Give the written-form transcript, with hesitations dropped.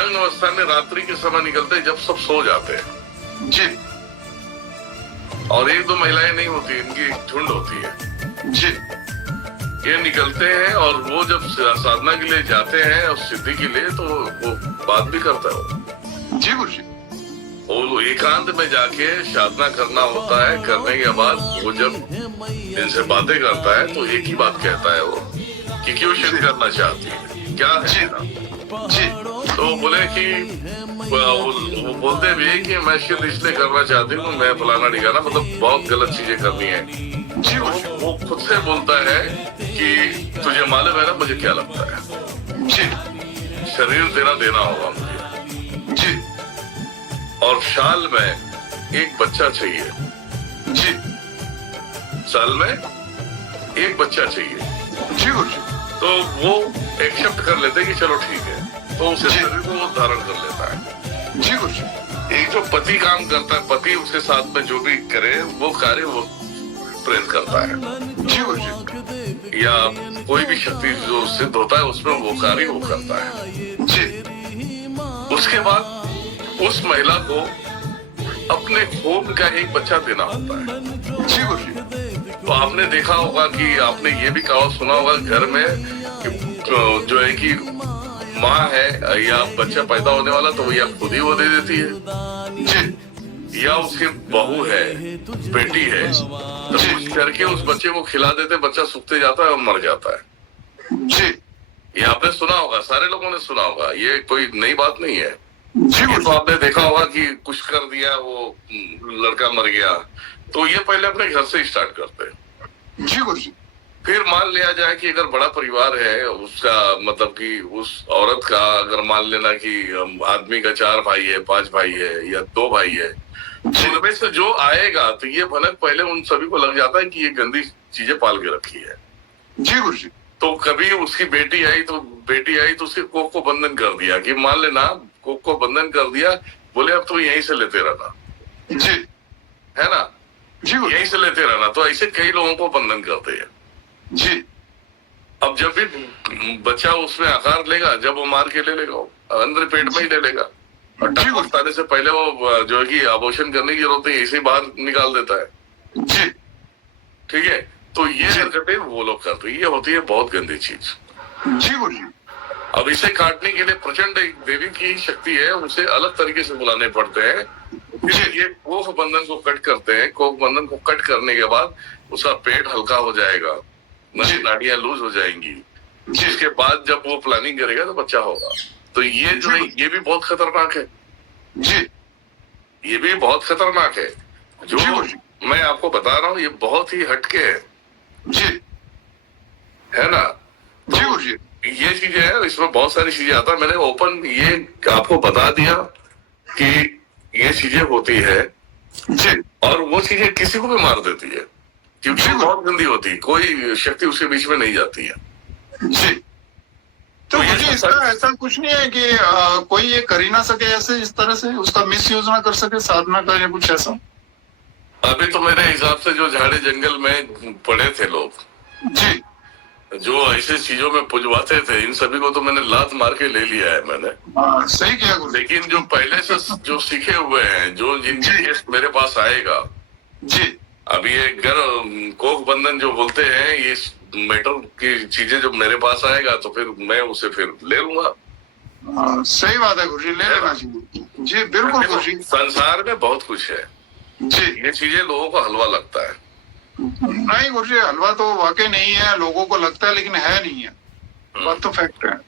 नग्न अवस्था में रात्रि के समय निकलते हैं जब सब सो जाते हैं जी और एक दो महिलाएं नहीं होती, इनकी एक झुंड होती है जी ये निकलते हैं और वो जब साधना के लिए जाते हैं और सिद्धि के लिए तो वो बात भी करता है जी गुरु जी। वो एकांत में जाके साधना करना होता है। करने के बाद वो जब इनसे बातें करता है तो एक ही बात कहता है वो कि क्यों सिद्ध करना चाहती है, क्या है ना? जी तो बोले कि वो बोलते भी है कि मैं सिद्ध इसलिए करना चाहती हूँ, मैं फलाना ठिकाना, मतलब बहुत गलत चीजें करनी है। जी गुरु जी। वो खुद से बोलता है कि तुझे मालूम है ना मुझे क्या लगता है, जी शरीर तेरा देना होगा मुझे, जी और साल में एक बच्चा चाहिए, जी साल में एक बच्चा चाहिए। जी गुरु जी। तो वो एक्सेप्ट कर लेते हैं कि चलो ठीक है, तो उसे जी। शरीर को वो धारण कर लेता है। जी गुरु जी। एक जो पति काम करता है, पति उसके साथ में जो भी करे वो कार्य वो प्रेरित करता है, जी गुरु जी। या कोई भी शक्ति जो सिद्ध होता है उसमें वो कार्य वो करता है। जी उसके बाद उस महिला को अपने खून का एक बच्चा देना होता है। जी गुरु जी। तो आपने देखा होगा कि आपने ये भी कहा सुना होगा घर में कि जो है कि माँ है या बच्चा पैदा होने वाला तो या खुद ही वो दे देती है, जी या उसकी बहू है, बेटी है, तो कुछ करके उस बच्चे को खिला देते, बच्चा सूखते जाता है और मर जाता है। जी ये आपने सुना होगा, सारे लोगों ने सुना होगा, ये कोई नई बात नहीं है। जी ये गुरु तो जी। आपने देखा होगा कि कुछ कर दिया, वो लड़का मर गया, तो ये पहले अपने घर से स्टार्ट करते हैं। जी गुरु जी। फिर मान लिया जाए कि अगर बड़ा परिवार है उसका, मतलब कि उस औरत का, अगर मान लेना कि आदमी का 4 भाई है, 5 भाई है या 2 भाई है, उनमें से जो आएगा तो ये भनक पहले उन सभी को लग जाता है कि ये गंदी चीजें पाल के रखी है। जी गुरु जी। तो कभी उसकी बेटी आई तो उसके कोख को बंधन कर दिया, कि मान लेना कोख को बंधन कर दिया, बोले अब तो यहीं से लेते रहना, जी है ना, जी गुरु यहीं से लेते रहना। तो ऐसे कई लोगों को बंधन करते हैं। जी। अब जब भी बच्चा उसमें आकार लेगा, जब वो मार के ले लेगा, वो अंदर पेट में ही ले लेगा, और जी। टक आने से पहले वो जो है कि अबॉर्शन करने की जरूरत है, ऐसे ही बाहर निकाल देता है। जी ठीक है, तो ये जी। हरकतें वो लोग करते हैं, ये होती है बहुत गंदी चीज। जी गुरु जी। अब इसे काटने के लिए प्रचंड एक देवी की शक्ति है, उसे अलग तरीके से बुलाने पड़ते हैं। फिर ये कोख बंधन को कट करते हैं। कोख बंधन को कट करने के बाद उसका पेट हल्का हो जाएगा, नाड़ियां लूज हो जाएंगी, जिसके बाद जब वो प्लानिंग करेगा तो बच्चा होगा। तो ये जो है ये भी बहुत खतरनाक है। जी ये भी बहुत खतरनाक है जी जो गुरु जी। मैं आपको बता रहा हूँ, ये बहुत ही हटके है, जी है ना। जी गुरु जी। ये चीजें है, इसमें बहुत सारी चीजें आता है। मैंने ओपन ये आपको बता दिया कि ये चीजें होती है, जी और वो चीजें किसी को भी मार देती है, क्योंकि जी। वो बहुत गंदी होती है, कोई शक्ति उसके बीच में नहीं जाती है। जी। तो तो ये मुझे इसका ऐसा कुछ नहीं है कि कोई ये कर ही ना सके ऐसे, इस तरह से उसका मिस यूज ना कर सके साधना का, या कुछ ऐसा? अभी तो मेरे हिसाब से जो झाड़ी जंगल में पड़े थे लोग, जी जो ऐसे चीजों में पुजवाते थे, इन सभी को तो मैंने लात मार के ले लिया है मैंने। सही किया गुरु जी। लेकिन जो पहले से जो सीखे हुए हैं, जो जिनके केस मेरे पास आएगा, जी अब ये कोख बंधन जो बोलते हैं, ये मेटल की चीजें जो मेरे पास आएगा तो फिर मैं उसे फिर ले लूंगा। सही बात है गुरु जी, ले लेना चाहिए। जी बिल्कुल गुरु जी। संसार में बहुत कुछ है, जी ये चीजें लोगों को हलवा लगता है। नहीं गुरु जी, हलवा तो वाकई नहीं है, लोगों को लगता है लेकिन है नहीं है, बात तो फैक्ट है।